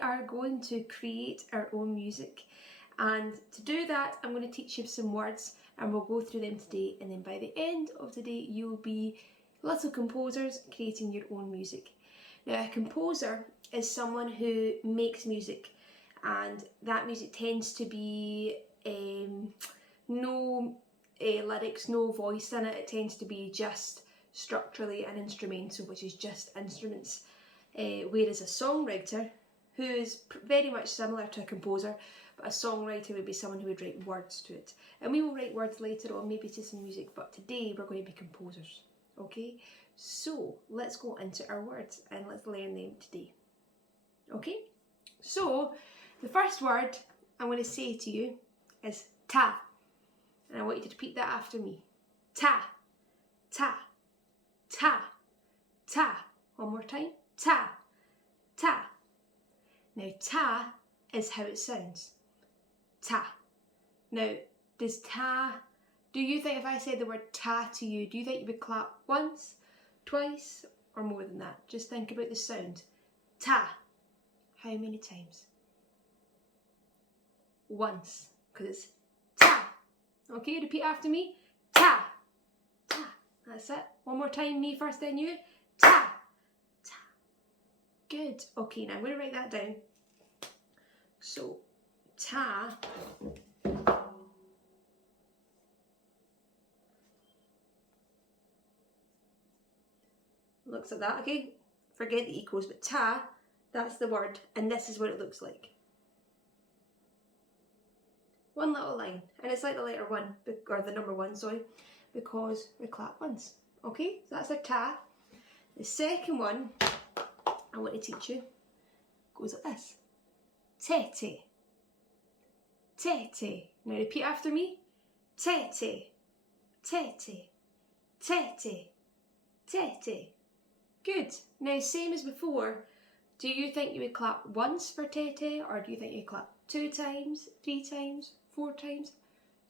are going to create our own music, and to do that I'm going to teach you some words and we'll go through them today, and then by the end of today you'll be little composers creating your own music. Now, a composer is someone who makes music, and that music tends to be no lyrics, no voice in it. It tends to be just structurally an instrumental, which is just instruments. Whereas a songwriter, who is very much similar to a composer, but a songwriter would be someone who would write words to it. And we will write words later on, maybe to some music, but today we're going to be composers. Okay, so let's go into our words and let's learn them today. Okay, so the first word I'm going to say to you is ta, and I want you to repeat that after me. Ta, ta, ta, ta. One more time. Ta, ta. Now, ta is how it sounds. Ta. Now, do you think if I said the word ta to you, do you think you would clap once, twice, or more than that? Just think about the sound. Ta. How many times? Once, because it's ta. Okay, repeat after me. Ta. Ta. That's it. One more time, me first, then you. Ta. Ta. Good. Okay, now I'm going to write that down. So, ta. Looks like that, okay? Forget the equals, but ta, that's the word, and this is what it looks like. One little line, and it's like the letter 1, or the number 1, sorry, because we clap once. Okay, so that's our ta. The second one I want to teach you goes like this. Tete. Tete. Now repeat after me. Tete. Tete. Tete. Tete. Good. Now, same as before, do you think you would clap once for tete, or do you think you'd clap 2 times, 3 times, 4 times?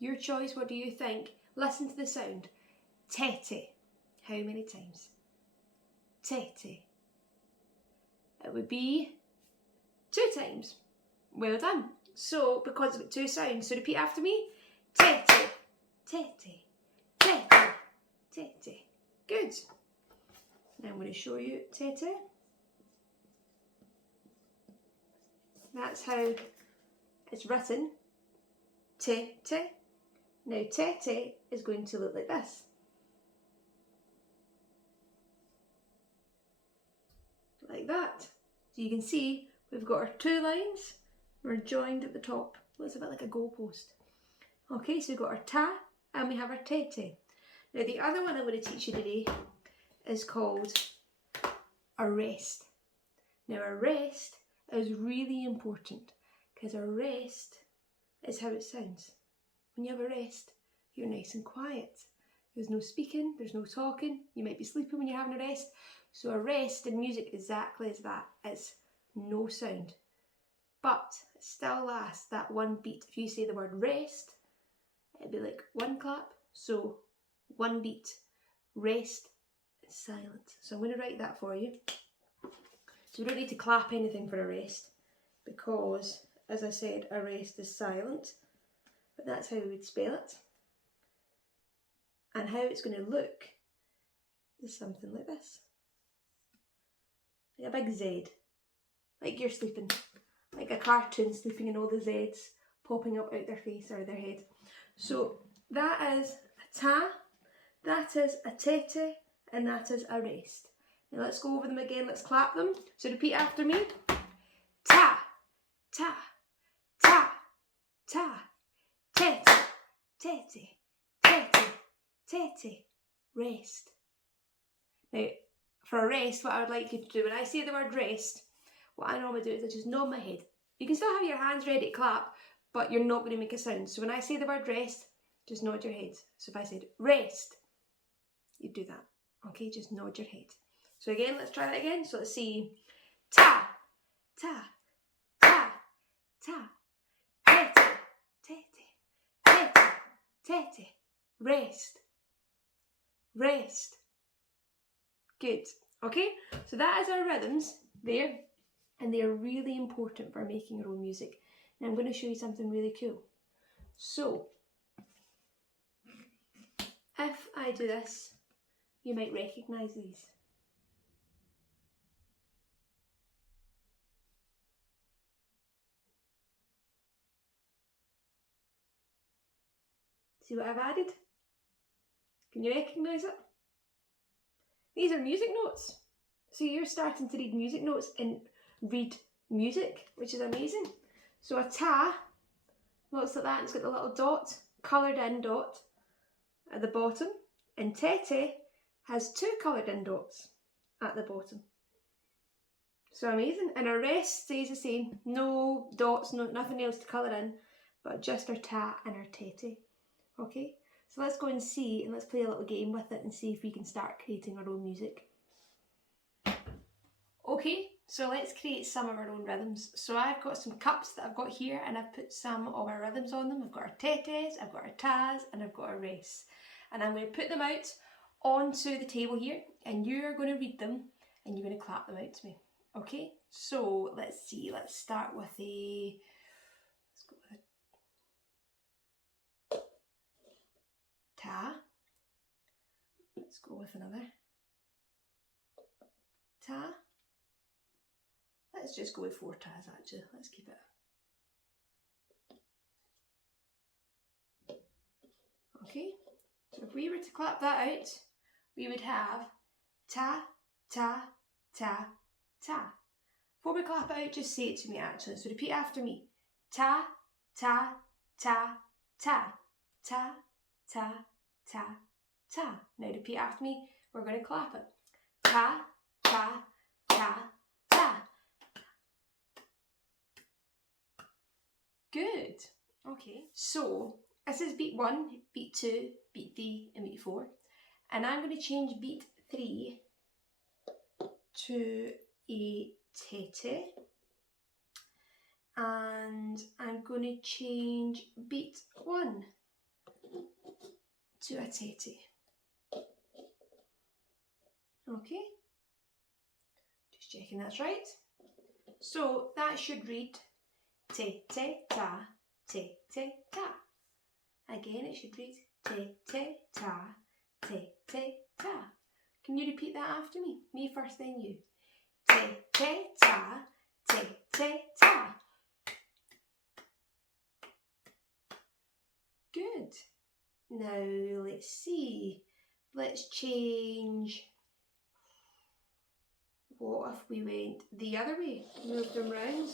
Your choice. What do you think? Listen to the sound. Tete. How many times? Tete. It would be 2 times. Well done. So, because of 2 sounds, so repeat after me. Tete. Tete. Tete. Tete. Good. Now I'm going to show you tete. That's how it's written. Tete. Now tete is going to look like this. Like that. So you can see we've got our 2 lines. We're joined at the top. Looks a bit like a goalpost. Okay, so we've got our ta and we have our tete. Now the other one I'm going to teach you today is called a rest. Now a rest is really important because a rest is how it sounds. When you have a rest, you're nice and quiet. There's no speaking, there's no talking. You might be sleeping when you're having a rest. So a rest in music exactly as that. It's no sound. But it still lasts that 1 beat. If you say the word rest, it'd be like 1 clap. So 1 beat. Rest. Silent. So I'm going to write that for you. So we don't need to clap anything for a rest, because, as I said, a rest is silent, but that's how we would spell it. And how it's going to look is something like this. Like a big Z. Like you're sleeping. Like a cartoon sleeping and all the Zs popping up out their face or their head. So that is a ta, that is a tete, and that is a rest. Now let's go over them again, let's clap them. So repeat after me. Ta, ta, ta, ta, tete, tete, tete, tete, rest. Now, for a rest, what I would like you to do, when I say the word rest, what I normally do is I just nod my head. You can still have your hands ready to clap, but you're not going to make a sound. So when I say the word rest, just nod your head. So if I said rest, you do that. Okay, just nod your head. So again, let's try that again. So let's see. Ta, ta, ta, ta, tete, tete, tete, tete, rest, rest. Good. Okay, so that is our rhythms there. and they're really important for making your own music. Now I'm going to show you something really cool. So, if I do this, you might recognise these. See what I've added? Can you recognise it? These are music notes. So you're starting to read music notes and read music, which is amazing. So a ta looks like that, and it's got the little dot, coloured in dot at the bottom, and tete has 2 coloured in dots at the bottom. So amazing. And our rest stays the same. No dots, nothing else to colour in, but just our ta and our tete. Okay, so let's go and see, and let's play a little game with it and see if we can start creating our own music. Okay, so let's create some of our own rhythms. So I've got some cups that I've got here, and I've put some of our rhythms on them. I've got our tetes, I've got our tas, and I've got our res. And I'm going to put them out onto the table here, and you're going to read them, and you're going to clap them out to me. Okay, so let's see, let's start with let's go with a ta. Let's go with another ta. Let's just go with 4 tas actually, let's keep it. Okay, so if we were to clap that out, we would have ta, ta, ta, ta. Before we clap it out, just say it to me actually, so repeat after me. Ta, ta, ta, ta, ta, ta, ta, ta. Now repeat after me, we're going to clap it. Ta, ta, ta, ta. Good. Okay, so this is beat 1, beat 2, beat 3 and beat 4. And I'm going to change beat 3 to a tete. And I'm going to change beat 1 to a tete. Okay, just checking that's right. So that should read te te ta, te te ta. Again it should read te te ta, te te ta. Can you repeat that after me? Me first, then you. Te te ta, te te ta. Good. Now let's see. Let's change. What if we went the other way? Move them round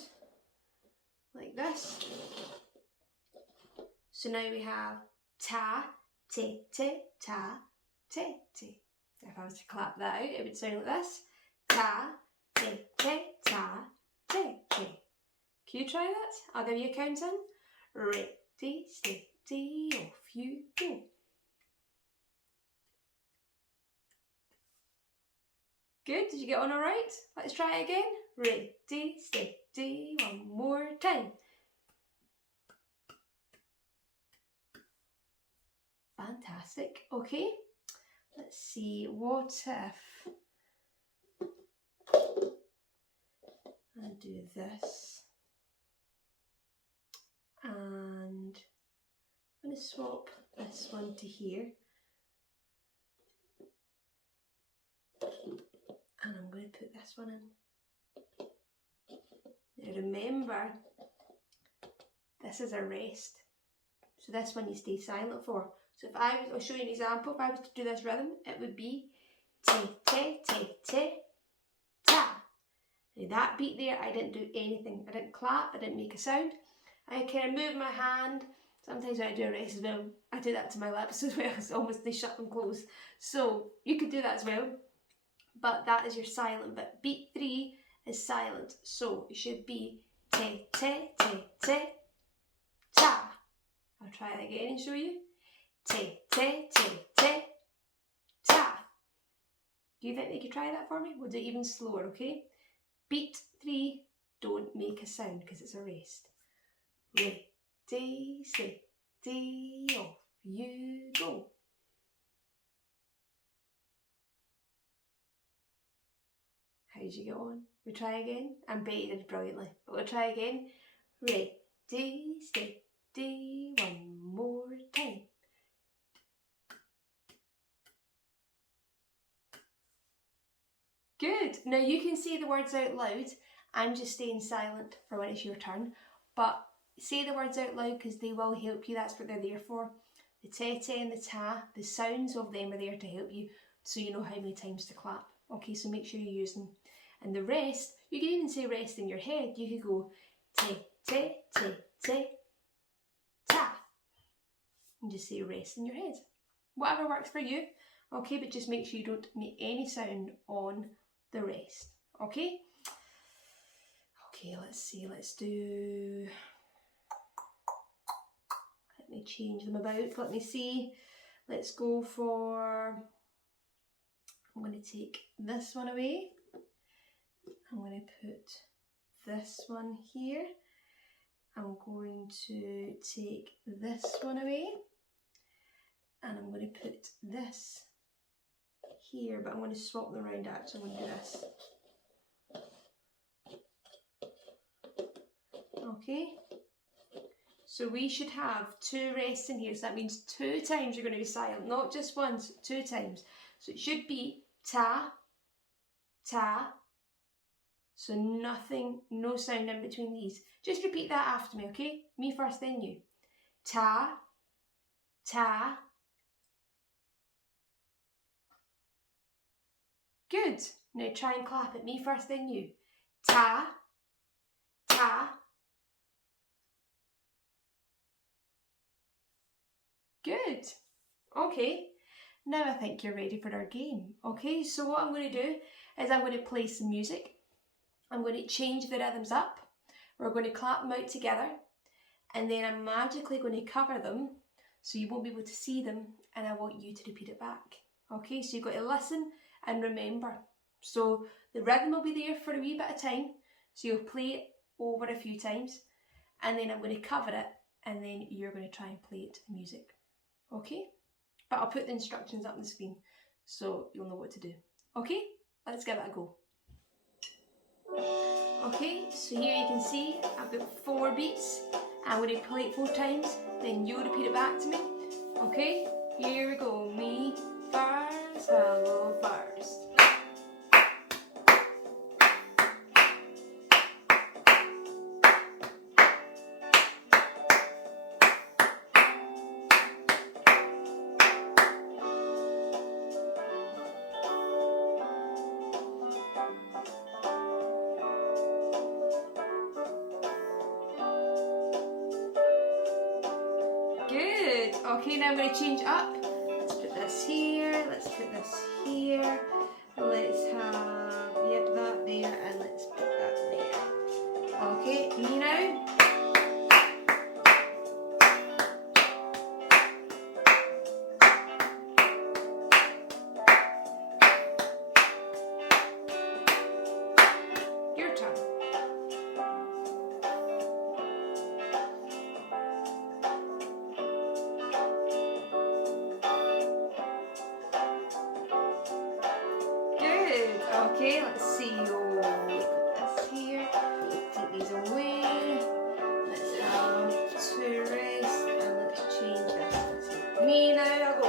like this. So now we have ta, te, te, ta, te, te. If I was to clap that out, it would sound like this. Ta, te, te, ta, te, te. Can you try that? I'll give you a count in. Ready, steady, off you go. Good, did you get on all right? Let's try it again. Ready, steady, one more time. Fantastic. Okay, let's see, what if I do this, and I'm going to swap this one to here, and I'm going to put this one in. Now remember, this is a rest, so this one you stay silent for. So if I'll show you an example. If I was to do this rhythm, it would be te te te te ta. Now that beat there, I didn't do anything. I didn't clap, I didn't make a sound. I kind of move my hand. Sometimes when I do a rest as well, I do that to my lips as well. It's almost, they shut them closed. So you could do that as well, but that is your silent bit. Beat 3 is silent, so it should be te te te te ta. I'll try it again and show you. Te te te te ta. Do you think they could try that for me? We'll do it even slower, okay? Beat 3, don't make a sound because it's a rest. Ready, steady, off you go. How did you get on? We try again. I bet you did brilliantly. But we'll try again. Ready, steady, one more time. Good. Now you can say the words out loud. I'm just staying silent for when it's your turn. But say the words out loud because they will help you. That's what they're there for. The te and the ta, the sounds of them are there to help you so you know how many times to clap. Okay, so make sure you use them. And the rest, you can even say rest in your head. You could go te, ta. And just say rest in your head. Whatever works for you. Okay, but just make sure you don't make any sound on the rest. Okay? Okay, let's see. Let's do... Let me change them about. Let me see. Let's go for... I'm going to take this one away. I'm going to put this one here. I'm going to take this one away. And I'm going to put this here, but I'm going to swap them around actually. I'm going to do this. Okay. So we should have 2 rests in here. So that means 2 times you're going to be silent, not just once, 2 times. So it should be ta, ta. So nothing, no sound in between these. Just repeat that after me, okay? Me first, then you. Ta, ta. Good. Now try and clap it. Me first, then you. Ta, ta. Good. Okay. Now I think you're ready for our game. Okay, so what I'm going to do is I'm going to play some music. I'm going to change the rhythms up. We're going to clap them out together. And then I'm magically going to cover them so you won't be able to see them. And I want you to repeat it back. Okay, so you've got to listen and remember. So the rhythm will be there for a wee bit of time. So you'll play it over a few times. And then I'm going to cover it. And then you're going to try and play it to the music. Okay? But I'll put the instructions up on the screen so you'll know what to do. Okay? Let's give it a go. Okay, so here you can see I've got 4 beats. I'm going to play it 4 times, then you repeat it back to me. Okay? Here we go. Me first, hello first. Good. Okay, now I'm going to change up. Let's put this here. Let's put this here. Let's have, yep, that there, and let's put that there. Okay, me now. Your turn. Okay, let's see. Oh, put this here. Take these away. Let's have 2 rest and let's change this. Let's see. Me now, I'll go.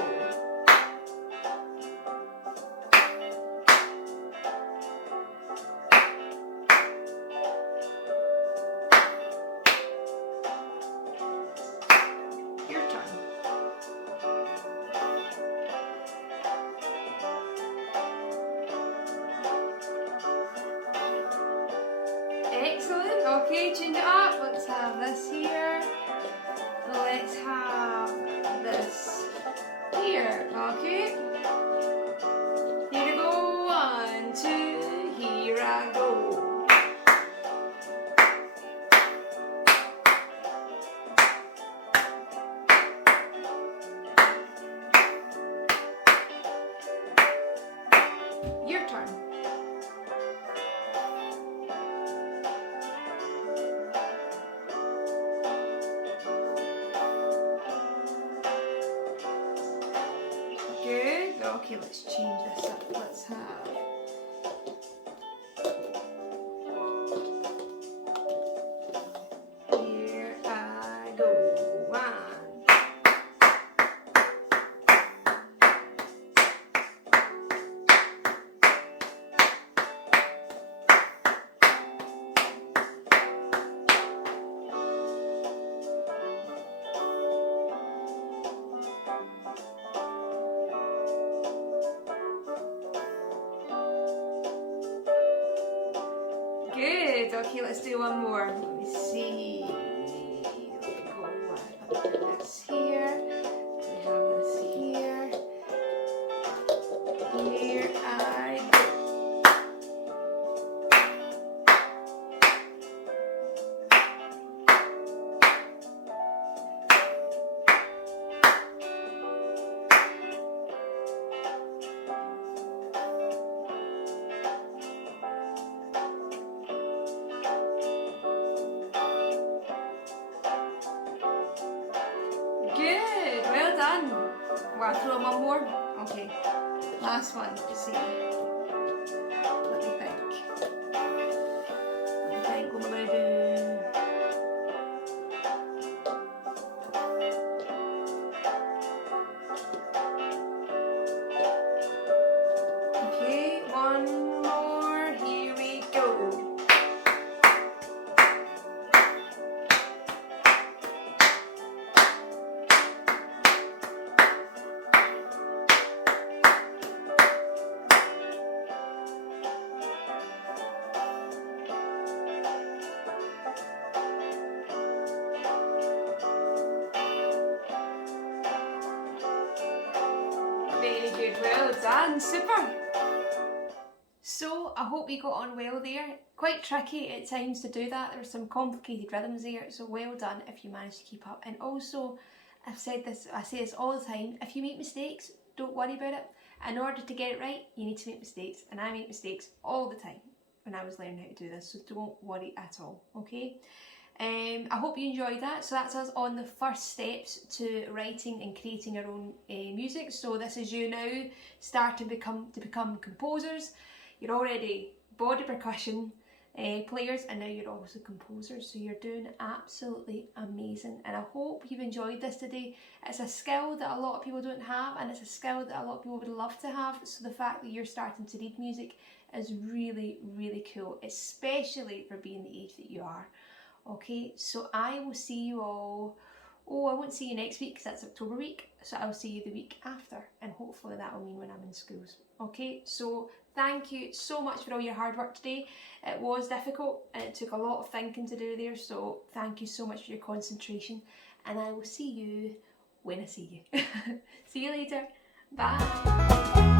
Your turn. Excellent. Okay, change it up. Let's have this here. Let's have this here. Okay. Here we go. 1, 2. Here I go. Your turn. Good. Okay, let's change this up. Let's have Okay, let's do one more. Let me see. There we go. Let me put this here. We have this here. Here I go. Good, well done. Want to throw one more? Okay, last one. Let's see. Let me think. What am I gonna do? Okay, one more. Here we go. Very good, well done, super. So I hope you got on well there. Quite tricky at times to do that. There's some complicated rhythms there, so well done if you managed to keep up. And also, I say this all the time, if you make mistakes, don't worry about it. In order to get it right, you need to make mistakes, and I make mistakes all the time when I was learning how to do this, so don't worry at all, okay? I hope you enjoyed that. So that's us on the first steps to writing and creating your own music. So this is you now starting to become composers. You're already body percussion players, and now you're also composers, so you're doing absolutely amazing. And I hope you've enjoyed this today. It's a skill that a lot of people don't have, and it's a skill that a lot of people would love to have. So the fact that you're starting to read music is really, really cool, especially for being the age that you are. Okay, so I will see you all. Oh, I won't see you next week because that's October week. So I'll see you the week after, and hopefully that will mean when I'm in schools. Okay, so thank you so much for all your hard work today. It was difficult and it took a lot of thinking to do there. So thank you so much for your concentration, and I will see you when I see you. See you later. Bye.